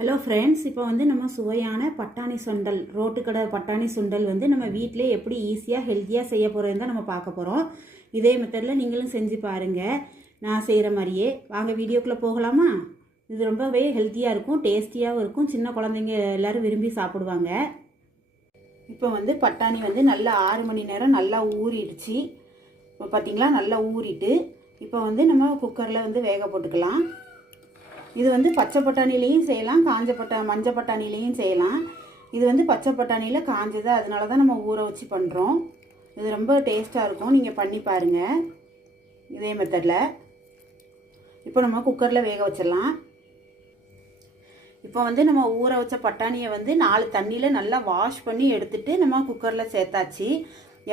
Hello friends இப்போ வந்து நம்ம சுவையான பட்டாணி சுண்டல் ரோட்டுக்கடை பட்டாணி சுண்டல் வந்து நம்ம வீட்டிலே எப்படி ஈஸியாக ஹெல்த்தியாக செய்ய போகிறதுன்னு தான் நம்ம பார்க்க போகிறோம் இதே மெத்தடில் நீங்களும் செஞ்சு பாருங்கள் நான் செய்கிற மாதிரியே. வாங்க வீடியோக்குள்ளே போகலாமா? இது ரொம்பவே ஹெல்த்தியாக இருக்கும் டேஸ்டியாகவும் இருக்கும். சின்ன குழந்தைங்க எல்லோரும் விரும்பி சாப்பிடுவாங்க. இப்போ வந்து பட்டாணி வந்து நல்லா ஆறு மணி நேரம் நல்லா ஊறிடுச்சு. இப்போ பார்த்தீங்களா? நல்லா ஊறிட்டு இப்போ வந்து நம்ம குக்கரில் வந்து வேக போட்டுக்கலாம். இது வந்து பச்சை பட்டாணிலையும் செய்யலாம் காஞ்ச பட்டா மஞ்சள் பட்டாணிலையும் செய்யலாம். இது வந்து பச்சை பட்டாணியில் காஞ்சது அதனால தான் நம்ம ஊற வச்சு பண்ணுறோம் இது ரொம்ப டேஸ்ட்டாக இருக்கும் நீங்கள் பண்ணி பாருங்கள் இதே மெத்தடில் இப்போ நம்ம குக்கரில் வேக வச்சிடலாம். இப்போ வந்து நம்ம ஊற வச்ச பட்டாணியை வந்து நாலு தண்ணியில் நல்லா வாஷ் பண்ணி எடுத்துட்டு நம்ம குக்கரில் சேர்த்தாச்சு.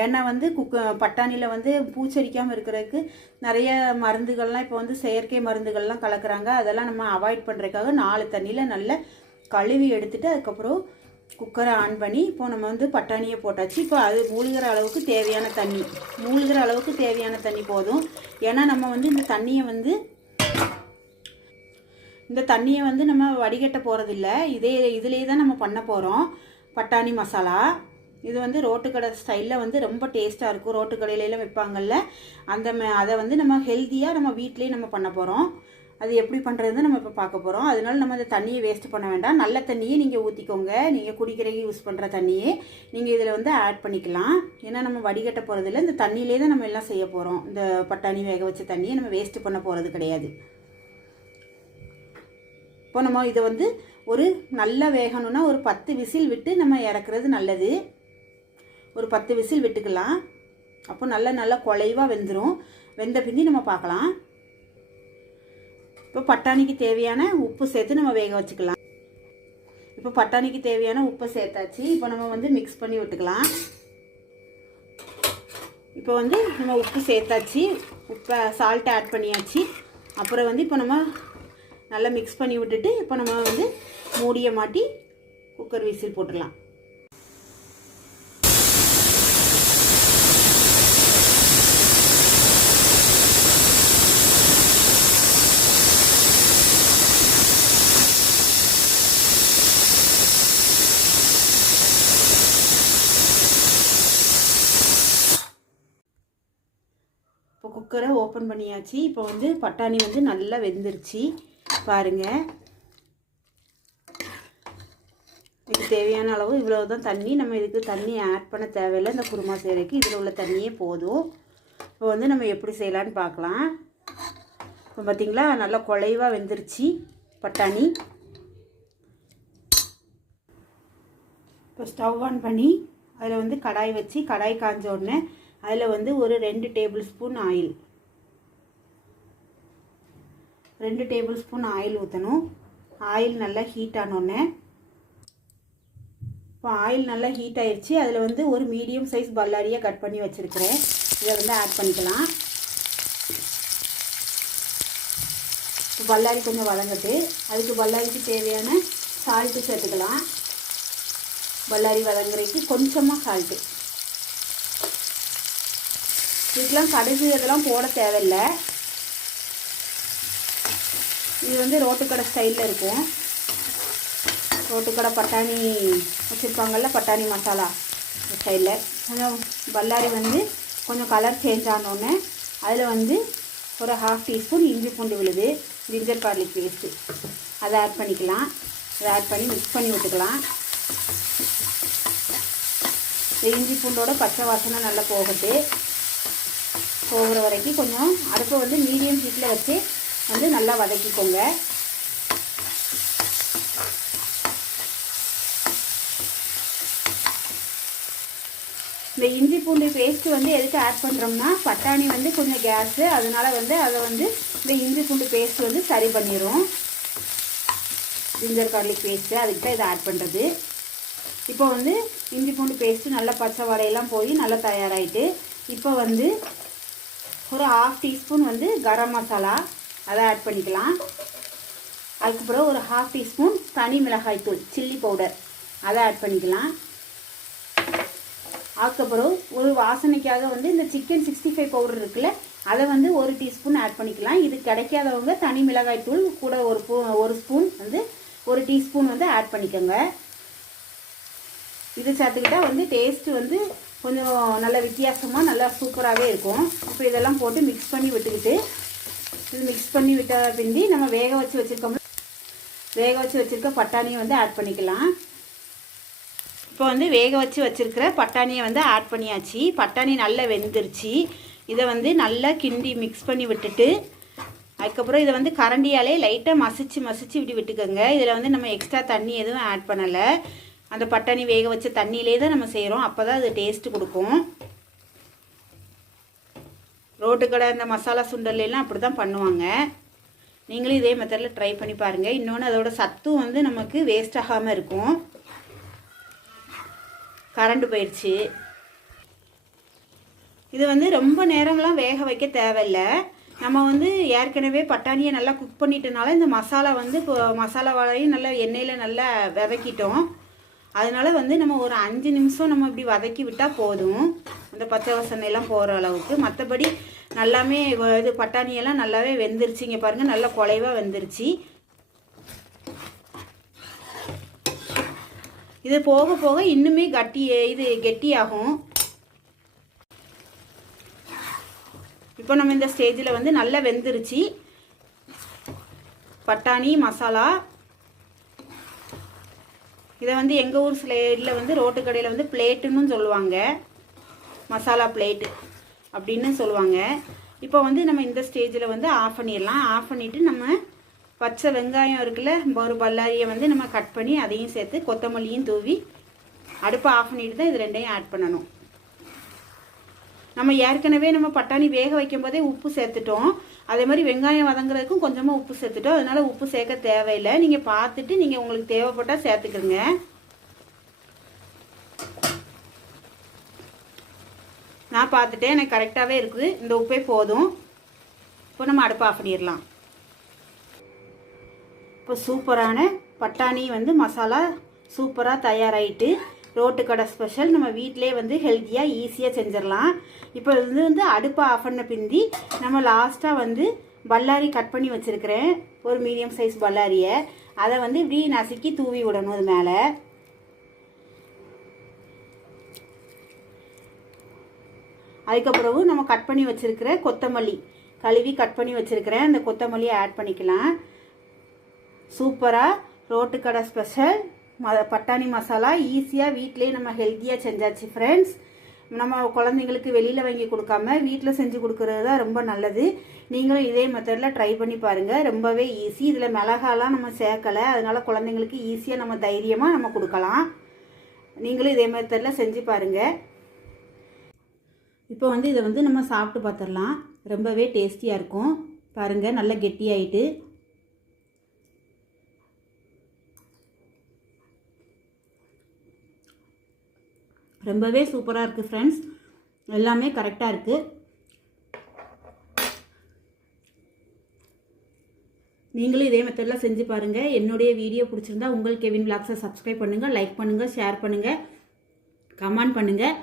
ஏன்னா வந்து குக்க பட்டாணியில் வந்து பூச்சரிக்காமல் இருக்கிறதுக்கு நிறைய மருந்துகள்லாம் இப்போ வந்து செயற்கை மருந்துகள்லாம் கலக்குறாங்க. அதெல்லாம் நம்ம அவாய்ட் பண்ணுறதுக்காக நாலு தண்ணியில் நல்லா கழுவி எடுத்துட்டு அதுக்கப்புறம் குக்கரை ஆன் பண்ணி இப்போ நம்ம வந்து பட்டாணியை போட்டாச்சு. இப்போ அது மூழ்கிற அளவுக்கு தேவையான தண்ணி மூழ்கிற அளவுக்கு தேவையான தண்ணி போதும். ஏன்னா நம்ம வந்து இந்த தண்ணியை வந்து இந்த தண்ணியை வந்து நம்ம வடிகட்ட போகிறதில்ல இதே இதிலே தான் நம்ம பண்ண போகிறோம் பட்டாணி மசாலா. இது வந்து ரோட்டுக்கடை ஸ்டைலில் வந்து ரொம்ப டேஸ்ட்டாக இருக்கும். ரோட்டு கடையிலலாம் வைப்பாங்கல்ல அந்த அதை வந்து நம்ம ஹெல்த்தியாக நம்ம வீட்லேயே நம்ம பண்ண போகிறோம் அது எப்படி பண்ணுறதுன்னு நம்ம இப்போ பார்க்க போகிறோம் அதனால நம்ம அந்த தண்ணியை வேஸ்ட் பண்ண வேண்டாம். நல்ல தண்ணியை நீங்கள் ஊற்றிக்கோங்க நீங்கள் குடிக்கிறதுக்கு யூஸ் பண்ணுற தண்ணியே நீங்கள் இதில் வந்து ஆட் பண்ணிக்கலாம். ஏன்னா நம்ம வடிகட்ட போகிறதில்ல இந்த தண்ணியிலே தான் நம்ம எல்லாம் செய்ய போகிறோம் இந்த பட்டாணி வேக வச்ச தண்ணியை நம்ம வேஸ்ட் பண்ண போகிறது கிடையாது. இப்போ நம்ம இதை வந்து ஒரு நல்லா வேகணும்னா ஒரு பத்து விசில் விட்டு நம்ம இறக்குறது நல்லது. ஒரு பத்து விசில் விட்டுக்கலாம். அப்போ நல்லா நல்லா குலைவாக வெந்துடும் வெந்த பிந்தி நம்ம பார்க்கலாம். இப்போ பட்டாணிக்கு தேவையான உப்பு சேர்த்து நம்ம வேக வச்சுக்கலாம். இப்போ பட்டாணிக்கு தேவையான உப்பை சேர்த்தாச்சு. இப்போ நம்ம வந்து மிக்ஸ் பண்ணி விட்டுக்கலாம். இப்போ வந்து நம்ம உப்பு சேர்த்தாச்சு. உப்பை சால்ட் ஆட் பண்ணியாச்சு. அப்புறம் வந்து இப்போ நம்ம நல்லா மிக்ஸ் பண்ணி விட்டுட்டு இப்போ நம்ம வந்து மூடியை மாட்டி குக்கர் விசில் போட்டுடலாம் இப்போ குக்கரை ஓப்பன் பண்ணியாச்சு. இப்போ வந்து பட்டாணி வந்து நல்லா வெந்துருச்சு. பாருங்கள் இதுக்கு தேவையான அளவு இவ்வளோ தான் தண்ணி. நம்ம இதுக்கு தண்ணி ஆட் பண்ண தேவையில்லை. இந்த குருமா செய்கிறதுக்கு இதில் உள்ள தண்ணியே போதும். இப்போ வந்து நம்ம எப்படி செய்யலான்னு பார்க்கலாம். இப்போ பார்த்திங்களா நல்லா குலைவாக வெந்துருச்சு பட்டாணி. இப்போ ஸ்டவ் ஆன் பண்ணி அதில் வந்து கடாய் வச்சு கடாய் காஞ்ச உடனே அதில் வந்து ஒரு ரெண்டு டேபிள் ஸ்பூன் ஆயில். ரெண்டு டேபிள் ஸ்பூன் ஆயில் ஊற்றணும் ஆயில் நல்லா ஹீட் ஆனோடனே இப்போ ஆயில் நல்லா ஹீட் ஆயிடுச்சு அதில் வந்து ஒரு மீடியம் சைஸ் பல்லாரியாக கட் பண்ணி வச்சுருக்கிறேன். இதை வந்து ஆட் பண்ணிக்கலாம். இப்போ பல்லாரி கொஞ்சம் வதங்கட்டு அதுக்கு பல்லாரிக்கு தேவையான சால்ட்டு சேர்த்துக்கலாம். பல்லாரி வதங்குறதுக்கு கொஞ்சமாக சால்ட்டு இதுக்கெலாம் கடுகு இதெல்லாம் போட தேவையில்லை. இது வந்து ரோட்டுக்கடை ஸ்டைலில் இருக்கும். ரோட்டுக்கடை பட்டாணி வச்சுருப்பாங்கள்ல பட்டாணி மசாலா ஸ்டைலில் கொஞ்சம் பல்லாரி வந்து கொஞ்சம் கலர் சேஞ்ச் ஆனோடனே அதில் வந்து ஒரு ஹாஃப் டீஸ்பூன் இஞ்சி பூண்டு விழுது ஜிஞ்சர் கார்லிக் பேஸ்ட்டு அதை ஆட் பண்ணிக்கலாம். அதை ஆட் பண்ணி மிக்ஸ் பண்ணி விட்டுக்கலாம். இஞ்சி பூண்டோட பச்சை வாசனை நல்லா போகுது போகிற வரைக்கும் கொஞ்சம் அடுப்பை வந்து மீடியம் ஹீட்டில் வச்சு வந்து நல்லா வதக்கிக்கோங்க. இந்த இஞ்சி பூண்டு பேஸ்ட்டு வந்து எதுக்கு ஆட் பண்ணுறோம்னா பட்டாணி வந்து கொஞ்சம் கேஸு அதனால் வந்து அதை வந்து இந்த இஞ்சி பூண்டு பேஸ்ட் வந்து சரி பண்ணிடும் ஜிஞ்சர் கார்லிக் பேஸ்ட்டு அதுக்கு தான் இதை ஆட் பண்ணுறது இப்போ வந்து இஞ்சி பூண்டு பேஸ்ட்டு நல்லா பச்சை வடையெல்லாம் போய் நல்லா தயாராகிட்டு இப்போ வந்து ஒரு ஹாஃப் டீஸ்பூன் வந்து கரம் மசாலா அதை ஆட் பண்ணிக்கலாம். அதுக்கப்புறம் ஒரு ஹாஃப் டீஸ்பூன் தனி மிளகாய் தூள் சில்லி பவுடர் அதை ஆட் பண்ணிக்கலாம். அதுக்கப்புறம் ஒரு வாசனைக்காக வந்து இந்த சிக்கன் சிக்ஸ்டி ஃபைவ் பவுடர் இருக்குல்ல அதை வந்து ஒரு டீஸ்பூன் ஆட் பண்ணிக்கலாம். இது கிடைக்காதவங்க தனி மிளகாய் தூள் கூட ஒரு ஒரு ஸ்பூன் வந்து ஒரு டீஸ்பூன் வந்து ஆட் பண்ணிக்கோங்க. இது சேர்த்துக்கிட்டா வந்து டேஸ்ட்டு வந்து கொஞ்சம் நல்ல வித்தியாசமாக நல்லா சூப்பராகவே இருக்கும். இப்போ இதெல்லாம் போட்டு மிக்ஸ் பண்ணி விட்டுக்கிட்டு இது மிக்ஸ் பண்ணி விட்ட பிந்தி நம்ம வேக வச்சு வச்சுருக்கோம். வேக வச்சு வச்சுருக்க பட்டாணியை வந்து ஆட் பண்ணிக்கலாம். இப்போ வந்து வேக வச்சு வச்சுருக்கிற பட்டாணியை வந்து ஆட் பண்ணியாச்சு. பட்டாணி நல்லா வெந்துருச்சு. இதை வந்து நல்லா கிண்டி மிக்ஸ் பண்ணி விட்டுட்டு அதுக்கப்புறம் இதை வந்து கரண்டியாலே லைட்டாக மசிச்சு மசிச்சு இப்படி விட்டுக்கோங்க. இதில் வந்து நம்ம எக்ஸ்ட்ரா தண்ணி எதுவும் ஆட் பண்ணலை. அந்த பட்டாணி வேக வச்ச தண்ணியிலே தான் நம்ம செய்கிறோம். அப்போ தான் அது டேஸ்ட்டு கொடுக்கும். ரோட்டு கடை இந்த மசாலா சுண்டல்லாம் அப்படி தான் பண்ணுவாங்க. நீங்களும் இதே மெத்தடில் ட்ரை பண்ணி பாருங்கள் இன்னொன்று அதோட சத்தும் வந்து நமக்கு வேஸ்ட் ஆகாமல் இருக்கும். கரண்ட்டு போயிடுச்சு. இது வந்து ரொம்ப நேரம்லாம் வேக வைக்க தேவையில்லை. நம்ம வந்து ஏற்கனவே பட்டாணியை நல்லா குக் பண்ணிட்டனால இந்த மசாலா வந்து இப்போ மசாலா வாழையும் நல்லா எண்ணெயில் நல்லா விதக்கிட்டோம். அதனால வந்து நம்ம ஒரு அஞ்சு நிமிஷம் நம்ம இப்படி வதக்கி விட்டால் போதும். அந்த பச்சை வசனையெல்லாம் போகிற அளவுக்கு. மற்றபடி நல்லாமே இது பட்டாணியெல்லாம் நல்லாவே வெந்துருச்சு இங்கே பாருங்கள் நல்லா குலைவாக வெந்துருச்சு. இது போக போக இன்னுமே கட்டி இது கெட்டியாகும். இப்போ நம்ம இந்த ஸ்டேஜில் வந்து நல்லா வெந்துருச்சு. பட்டாணி மசாலா இதை வந்து எங்கள் ஊர் சைடில் வந்து ரோட்டு கடையில் வந்து பிளேட்டுன்னு சொல்லுவாங்க. மசாலா பிளேட்டு அப்படின்னு சொல்லுவாங்க. இப்போ வந்து நம்ம இந்த ஸ்டேஜில் வந்து ஆஃப் பண்ணிடலாம். ஆஃப் பண்ணிவிட்டு நம்ம பச்சை வெங்காயம் இருக்குல்ல ஒரு பல்லாரியை வந்து நம்ம கட் பண்ணி அதையும் சேர்த்து கொத்தமல்லியும் தூவி அடுப்பை ஆஃப் பண்ணிட்டு தான் இது ரெண்டையும் ஆட் பண்ணணும். நம்ம ஏற்கனவே நம்ம பட்டாணி வேக வைக்கும் போதே உப்பு சேர்த்துட்டோம். அதே மாதிரி வெங்காயம் வதங்குறதுக்கும் கொஞ்சமாக உப்பு சேர்த்துட்டோம். அதனால உப்பு சேர்க்க தேவையில்லை. நீங்கள் பார்த்துட்டு நீங்கள் உங்களுக்கு தேவைப்பட்டால் சேர்த்துக்கிறங்க நான் பார்த்துட்டேன். எனக்கு கரெக்டாகவே இருக்குது. இந்த உப்பே போதும். இப்போ நம்ம அடுப்பு ஆஃப் பண்ணிடலாம். இப்போ சூப்பரான பட்டாணி வந்து மசாலா சூப்பராக தயாராகிட்டு ரோட்டு கடை ஸ்பெஷல் நம்ம வீட்டிலே வந்து ஹெல்த்தியாக ஈஸியாக செஞ்சிடலாம். இப்போ இது வந்து அடுப்பை ஆஃப் பண்ண பிந்தி நம்ம லாஸ்ட்டாக வந்து பல்லாரி கட் பண்ணி வச்சுருக்கிறேன். ஒரு மீடியம் சைஸ் பல்லாரியை. அதை வந்து இப்படி நசுக்கி தூவி விடணும் அது மேலே. அதுக்கப்புறவு நம்ம கட் பண்ணி வச்சுருக்கிற கொத்தமல்லி கழுவி கட் பண்ணி வச்சுருக்கிறேன். அந்த கொத்தமல்லியை ஆட் பண்ணிக்கலாம். சூப்பராக ரோட்டு கடை ஸ்பெஷல் பட்டாணி மசாலா ஈஸியாக வீட்டிலே நம்ம ஹெல்த்தியாக செஞ்சாச்சு ஃப்ரெண்ட்ஸ் நம்ம குழந்தைங்களுக்கு வெளியில் வாங்கி கொடுக்காம வீட்டில் செஞ்சு கொடுக்கறது தான் ரொம்ப நல்லது. நீங்களும் இதே மெத்தடில் ட்ரை பண்ணி பாருங்கள் ரொம்பவே ஈஸி இதில் மிளகாலாம் நம்ம சேர்க்கலை. அதனால் குழந்தைங்களுக்கு ஈஸியாக நம்ம தைரியமாக நம்ம கொடுக்கலாம். நீங்களும் இதே மெத்தடில் செஞ்சு பாருங்கள் இப்போ வந்து இதை வந்து நம்ம சாப்பிட்டு பார்த்துடலாம். ரொம்பவே டேஸ்டியாக இருக்கும். பாருங்கள் நல்லா கெட்டியாயிட்டு. ரொம்பவே சூப்பராக இருக்குது ஃப்ரெண்ட்ஸ் எல்லாமே கரெக்டாக இருக்குது நீங்களும் இதே மெத்தடில் செஞ்சு பாருங்கள் என்னுடைய வீடியோ பிடிச்சிருந்தா உங்கள் கெவின் பிளாக்ஸை சப்ஸ்கிரைப் பண்ணுங்கள் லைக் பண்ணுங்கள் ஷேர் பண்ணுங்கள் கமெண்ட் பண்ணுங்கள்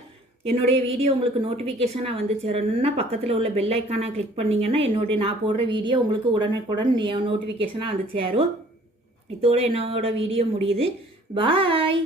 என்னுடைய வீடியோ உங்களுக்கு நோட்டிஃபிகேஷனாக வந்து சேரணும்னா பக்கத்தில் உள்ள பெல் ஐக்கானை கிளிக் பண்ணிங்கன்னா என்னுடைய நான் போடுற வீடியோ உங்களுக்கு உடனுக்குடன் நோட்டிஃபிகேஷனாக வந்து சேரும். இதோட என்னோட வீடியோ முடியுது. பாய்